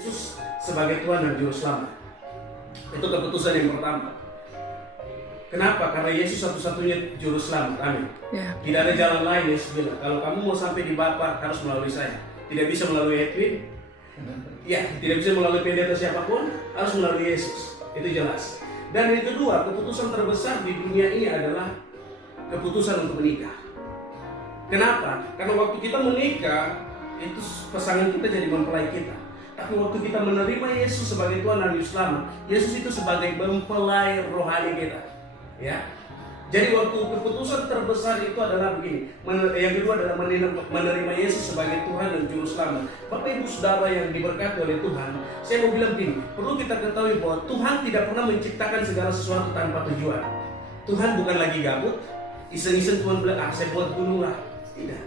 Yesus sebagai Tuhan dan Juru Selamat. Itu keputusan yang pertama. Kenapa? Karena Yesus satu-satunya Juru Selamat. Amin. Ya. Tidak ada jalan lain. Yesus bilang, kalau kamu mau sampai di Bapa harus melalui saya. Tidak bisa melalui Edwin. Ya, tidak bisa melalui pendeta siapapun, harus melalui Yesus. Itu jelas. Dan yang kedua, keputusan terbesar di dunia ini adalah keputusan untuk menikah. Kenapa? Karena waktu kita menikah, itu pasangan kita jadi mempelai kita. Tapi waktu kita menerima Yesus sebagai Tuhan dan Juru Selamat, Yesus itu sebagai mempelai rohani kita. Ya. Jadi waktu keputusan terbesar itu adalah begini. Yang kedua adalah menerima Yesus sebagai Tuhan dan Juru Selamat. Bapak Ibu Saudara yang diberkati oleh Tuhan, saya mau bilang begini, perlu kita ketahui bahwa Tuhan tidak pernah menciptakan segala sesuatu tanpa tujuan. Tuhan bukan lagi gabut, iseng-iseng Tuhan bilang, saya buat gunung lah. Tidak.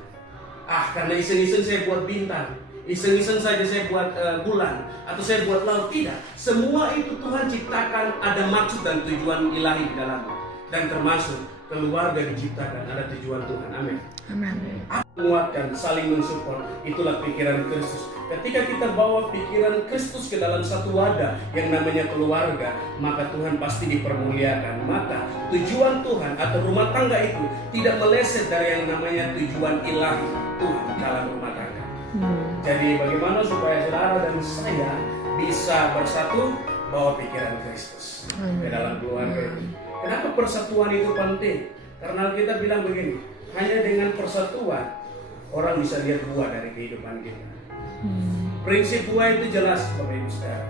Karena iseng-iseng saya buat bintang, iseng-iseng saja saya buat bulan, atau saya buat laut. Tidak. Semua itu Tuhan ciptakan ada maksud dan tujuan ilahi di dalamnya. Dan termasuk keluarga diciptakan ada tujuan Tuhan. Amin. Amin. Menguatkan, saling mensupport, itulah pikiran Kristus. Ketika kita bawa pikiran Kristus ke dalam satu wadah yang namanya keluarga, maka Tuhan pasti dipermuliakan. Maka tujuan Tuhan atau rumah tangga itu tidak meleset dari yang namanya tujuan ilahi Tuhan dalam rumah tangga. Jadi bagaimana supaya saudara dan saya bisa bersatu bawa pikiran Kristus ke dalam keluarga itu. Kenapa persatuan itu penting? Karena kita bilang begini, hanya dengan persatuan orang bisa lihat buah dari kehidupan kita. Prinsip buah itu jelas, Bapak Ibu Saudara.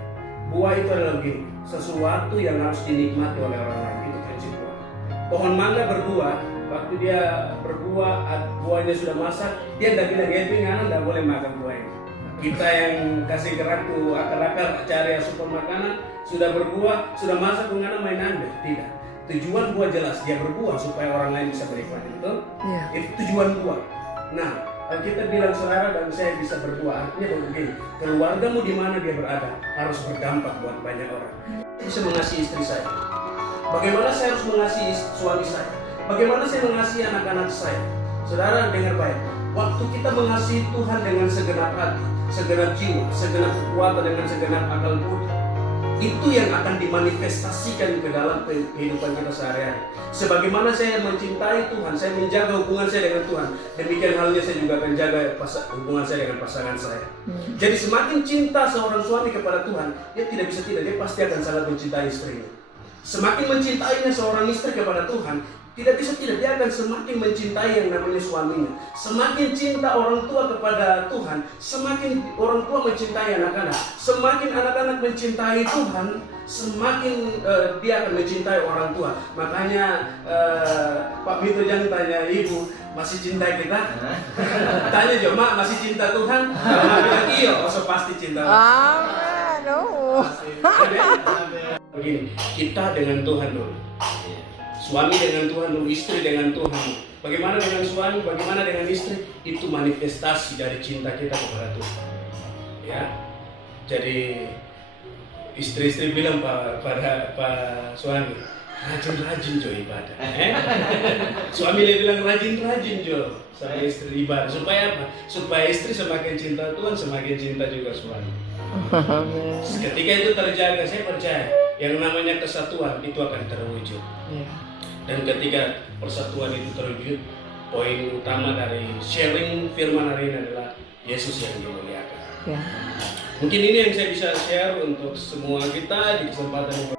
Buah itu adalah begini, sesuatu yang harus dinikmati oleh orang lain. Itu prinsip buah. Pohon mangga berbuah, waktu dia berbuah, buahnya sudah masak, dia tidak bilang, Anda tidak boleh makan buah ini. Kita yang kasih gerak tuh akal-akal cari asupan makanan, sudah berbuah, sudah masak, Anda main Anda. Tidak. Tujuan buah jelas, dia berbuah supaya orang lain bisa menikmati, betul? Yeah. Itu tujuan buah. Nah, kalau kita bilang saudara dan saya bisa berbuah, artinya begini, keluargamu di mana dia berada harus berdampak buat banyak orang. Bisa mengasihi istri saya. Bagaimana saya harus mengasihi suami saya? Bagaimana saya mengasihi anak-anak saya? Saudara dengar baik. Waktu kita mengasihi Tuhan dengan segenap hati, segenap jiwa, segenap kekuatan, dengan segenap akal budi, itu yang akan dimanifestasikan ke dalam kehidupan kita sehari-hari. Sebagaimana saya mencintai Tuhan, saya menjaga hubungan saya dengan Tuhan, demikian halnya saya juga akan jaga hubungan saya dengan pasangan saya. Jadi semakin cinta seorang suami kepada Tuhan, dia tidak bisa tidak, dia pasti akan sangat mencintai istrinya. Semakin mencintainya seorang istri kepada Tuhan, tidak bisa tidak, dia akan semakin mencintai yang namanya suaminya. Semakin cinta orang tua kepada Tuhan, semakin orang tua mencintai anak-anak. Semakin anak-anak mencintai Tuhan, semakin dia akan mencintai orang tua. Makanya Pak Mito jangan tanya ibu, masih cinta kita? Tanya Jo, Mak masih cinta Tuhan? Kalau Mak bilang iya, so pasti cinta. Begini, kita dengan Tuhan dulu. Suami dengan Tuhan, istri dengan Tuhan. Bagaimana dengan suami, bagaimana dengan istri? Itu manifestasi dari cinta kita kepada Tuhan. Ya, jadi istri-istri bilang pada Pak suami, rajin-rajin Jo ibadah. Suami dia bilang rajin-rajin Jo sama istri ibadah. Supaya apa? Supaya istri semakin cinta Tuhan, semakin cinta juga suami. Ketika itu terjaga, saya percaya yang namanya kesatuan itu akan terwujud. Dan ketika persatuan itu terwujud, poin utama dari sharing firman hari ini adalah Yesus yang dimuliakan. Mungkin ini yang saya bisa share untuk semua kita di kesempatan ini.